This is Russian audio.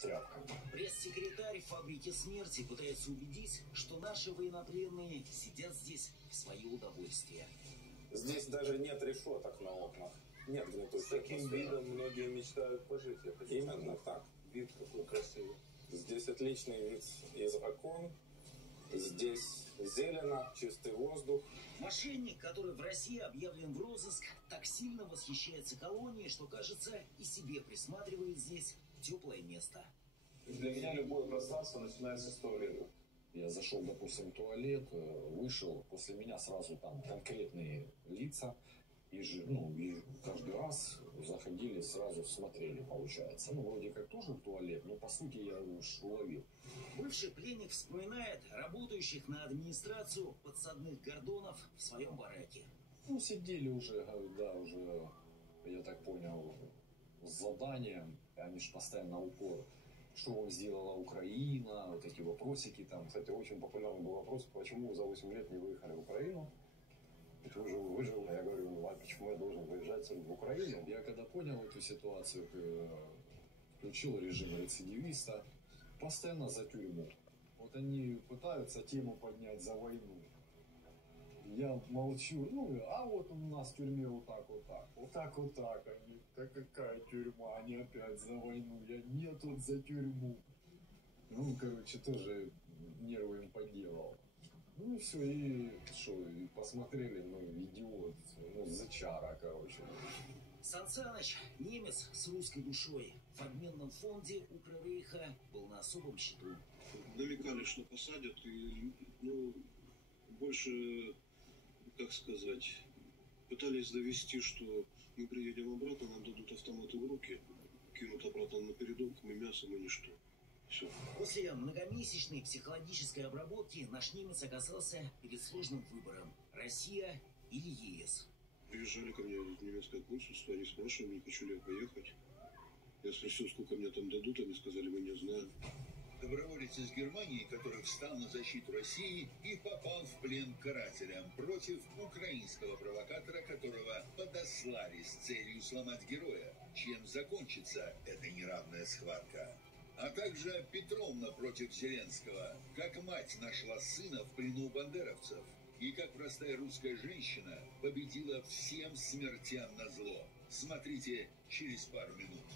тряпка. Пресс-секретарь фабрики смерти пытается убедить, что наши военнопленные сидят здесь в свое удовольствие. Здесь даже нет решеток на окнах. Нет гнетущей С таким видом многие мечтают пожить. Именно так. Вид какой красивый. Здесь отличный вид из окон. Здесь зелено, чистый воздух. Мошенник, который в России объявлен в розыск, так сильно восхищается колонией, что, кажется, и себе присматривает здесь теплое место. Для меня любое пространство начинается с туалета. Я зашел, допустим, в туалет, вышел, после меня сразу там конкретные лица. И каждый раз заходили, сразу смотрели, получается. Ну, вроде как тоже в туалет, но по сути я уж уловил. Бывший пленник вспоминает работающих на администрацию подсадных гордонов в своем бараке. Ну, сидели уже, да, уже, я так понял, с заданием. Они же постоянно упор. Что вам сделала Украина, вот эти вопросики там. Кстати, очень популярный был вопрос, почему вы за 8 лет не выехали в Украину? Выжил. Я говорю, а почему я должен выезжать в Украину? Я когда понял эту ситуацию, включил режим рецидивиста, постоянно за тюрьму. Вот они пытаются тему поднять за войну. Я молчу, а вот у нас в тюрьме вот так. Они, да какая тюрьма, они опять за войну. Я нет, вот за тюрьму. Ну, короче, тоже нервы им поделал. Ну и все, и посмотрели, идиот, зачара, короче. Сан Саныч, немец с русской душой, в обменном фонде Укррейха был на особом счету. Намекали, что посадят, и, больше, как сказать, пытались довести, что мы приедем обратно, нам дадут автоматы в руки, кинут обратно на передок, мы мясом и ничто. Все. После многомесячной психологической обработки наш немец оказался перед сложным выбором: Россия или ЕС. Приезжали ко мне в немецкое консульство, они спрашивали, не хочу ли я поехать. Я спросил, сколько мне там дадут, они сказали, мы не знаем. Доброволец из Германии, который встал на защиту России и попал в плен к карателям против украинского провокатора, которого подослали с целью сломать героя. Чем закончится эта неравная схватка? А также Петровна против Зеленского. Как мать нашла сына в плену у бандеровцев. И как простая русская женщина победила всем смертям назло. Смотрите через пару минут.